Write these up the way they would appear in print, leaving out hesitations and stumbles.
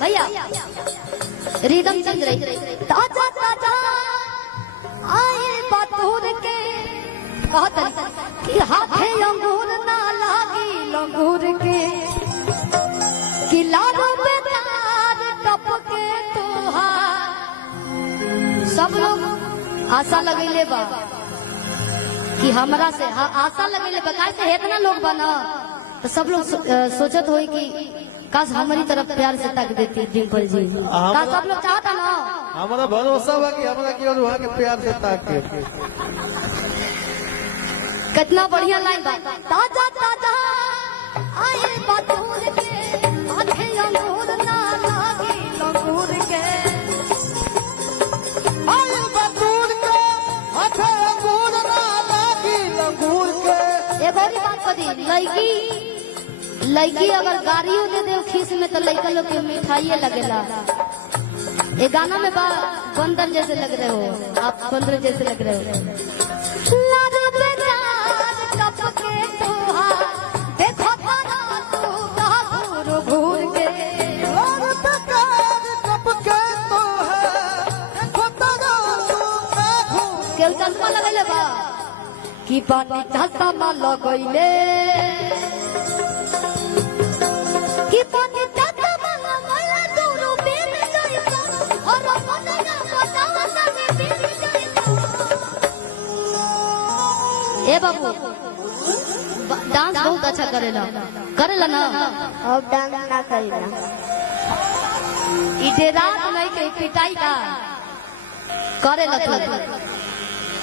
भैया रिदम चल रही ताजा ताजा आए बतूर के कहत कि हाथे अंगूर ना लागी लंगूर के कि लाडो बेकार टपके तुहार। सब लोग आशा लगेले बा कि हमरा से आशा लगेले बा कैसे इतना लोग बना तो सब लोग सोचत होई कि काश हमारी तरफ प्यार से तक देती डिम्पल जी। का सब लोग चाहता ना हमारा भरोसा बा कि हमरा केवल वहां के प्यार से ताके। कितना बढ़िया लाइन बा ताजा ताजा आए बतूर के आधे अंगूर ना लागी लंगूर के आए बतूर के आधे अंगूर ना लागी लंगूर के। एक और बात कदी लड़की अगर गाड़ियों दे दे खीस में तो लड़का लोग के मिठाई लगेला। ये गाना में बंदर जैसे लग रहे हो आप, बंदर जैसे लग रहे हो। देखो घूर के केहू चश्मा लगेले बा कि पानी चश्मा लगैले कि पानी चश्मा लगैले दूर बेन जाइता और मन ना बतावा तने बेन जाइता। ए बाबू डांस बहुत अच्छा करेला ना। अब डांस ना करेला इधे रात नहीं के पिटाई का करेला तू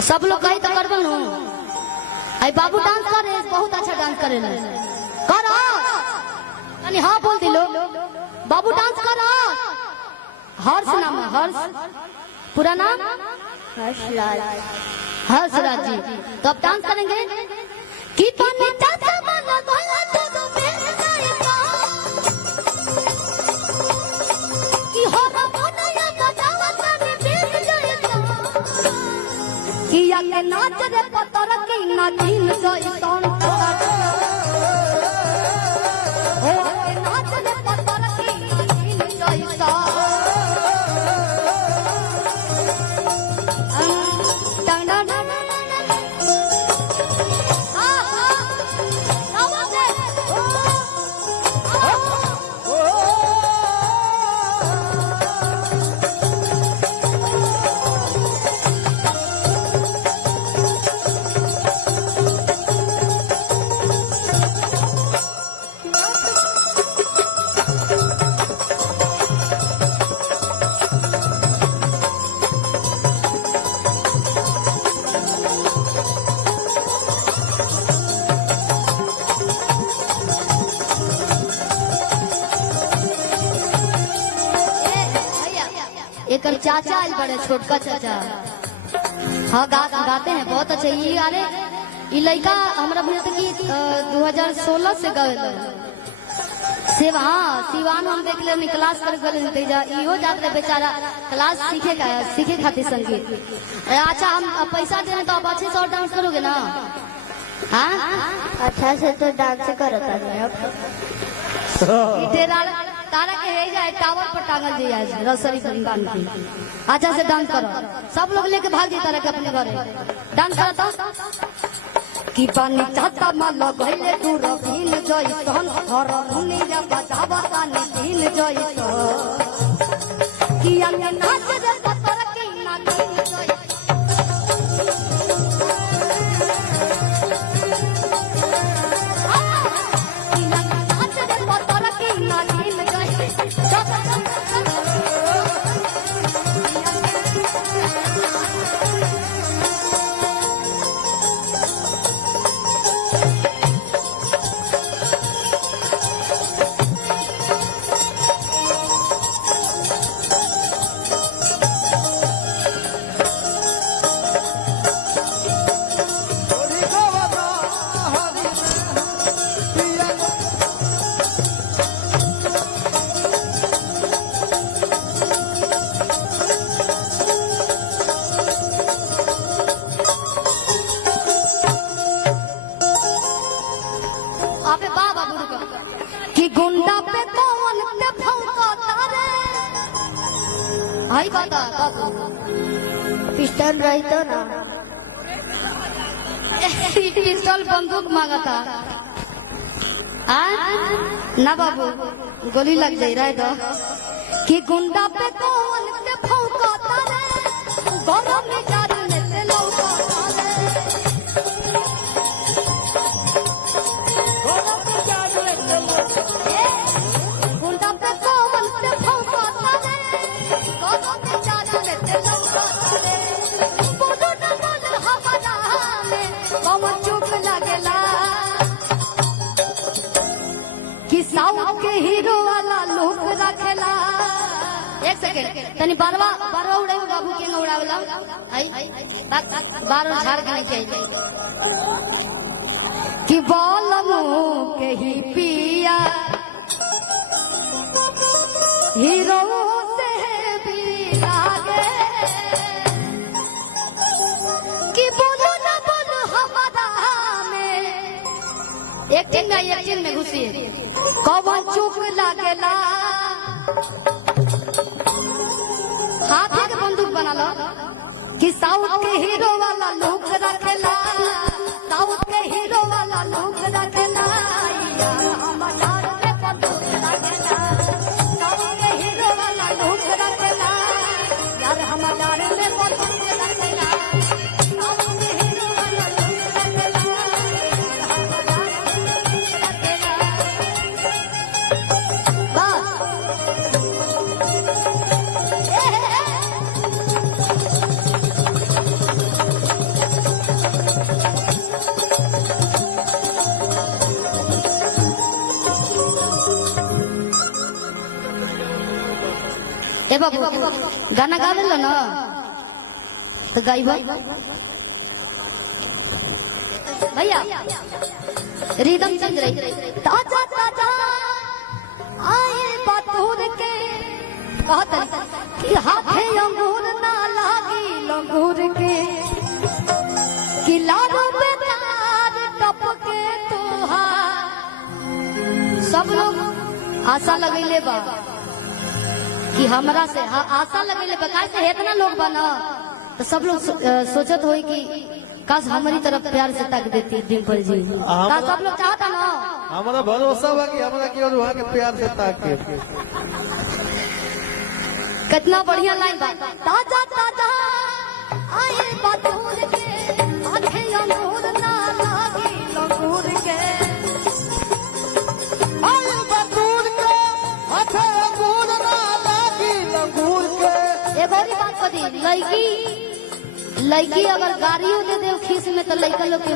सब लोग कही तो करबन हूँ। आई बाबू डांस करे बहुत अच्छा डांस करेला करो यानी हाँ बोल दिलो बाबू डांस करो। हर्ष नाम है हर्ष पूरा नाम हर्षलाल हर्षराज जी। तो अब डांस करेंगे कि पानी चश्मा लगैले दूर बेन जाइता कि हमरा मन ना बतावा तने बेन जाइता कि आके नाच रे पतर की नाचिन जाइतन हो आके नाच रे पतर की नाचिन जाइता। एक चाचा आए बड़े छोटका चाचा हाँ गाते हैं बहुत अच्छा। ये अरे ये लड़का हमारा भैया तक 2016 से गए सेवा हाँ सिवान हम देख ले क्लास कर इहो जाते बेचारा क्लास सीखे खातिर संगीत। अच्छा हम पैसा देने तो आप अच्छे से और डांस करोगे ना। हाँ अच्छा से तो डांस करता है। तारा के है जाए टावर पर टांगल जाए रसरी परिवार की। अच्छा से डांस करो सब लोग लेके भाग जाता रहे अपने घरे डांस करो तो कि पानी चाहता मा लगैले दूर भीन जइसन हर मुनिया बजावा तानी भीन जइसन कि अंग नाच रे पतर की नाचिन जइसन कि अंग नाच रे पतर की नाचिन जइसन। हाई बाता पिस्टल रही तो ना पिस्टल बंदूक मांगा था ना बाबू गोली लग जाए रहे दो कि गुंडा पे कौन के भौंकता रे गरम में जादू में से लौकता रे गरम में जादू में से लौकता गुंडा पे कौन के भौंकता रे गरम में जादू में से लौकता रे बोलो ना बोल हमारा में कम चुप लगेला कि साउथ के हीरो वाला लुक रखेला। एक सेकंड तनी बारवा उड़ाऊ बाबू के उड़ावला आई बार झाड़ के नहीं चाहिए कि बोलमू के ही पिया हीरो से भी लागे कि बोलो ना बोलो हमारा में एक दिन में घुसिए कौन चुप लागेला हाथे के बंदूक बना लो कि साउथ के हीरो वाला लुक रखेला साउथ के हीरो वाला लुक रखेला यार हमारा पे बंदूक रखेला साउथ के हीरो वाला लुक रखेला यार हमारा पे बंदूक रखेला साउथ के हीरो वाला लुक रखेला ए बाबू गाना गा लो ना तो गाइबो भैया रिदम चल रही ताजा ताजा आए बातूर के कहत कि हाथे अंगूर ना लागी लंगूर के कि लाडो पे तार टपके तोहार सब लोग आशा लगैले बा कि हमरा से आशा लगेले बकाय से इतना लोग बना तो सब लोग सोचत होई कि काश हमारी तरफ प्यार से तक देती डिम्पल जी का सब लोग चाहता ना हमारा भरोसा बा कि हमरा की और वहां के प्यार से ताके कितना बढ़िया लाइन बा ताजा ताजा आए बातूर के आंखें अंगूर ना लागी लंगूर के आए बातूर के आंखें अंगूर ना लागी लंगूर के एक और बात बता लड़की अगर गाड़ियों दे दे खीस में तो लड़का लोग के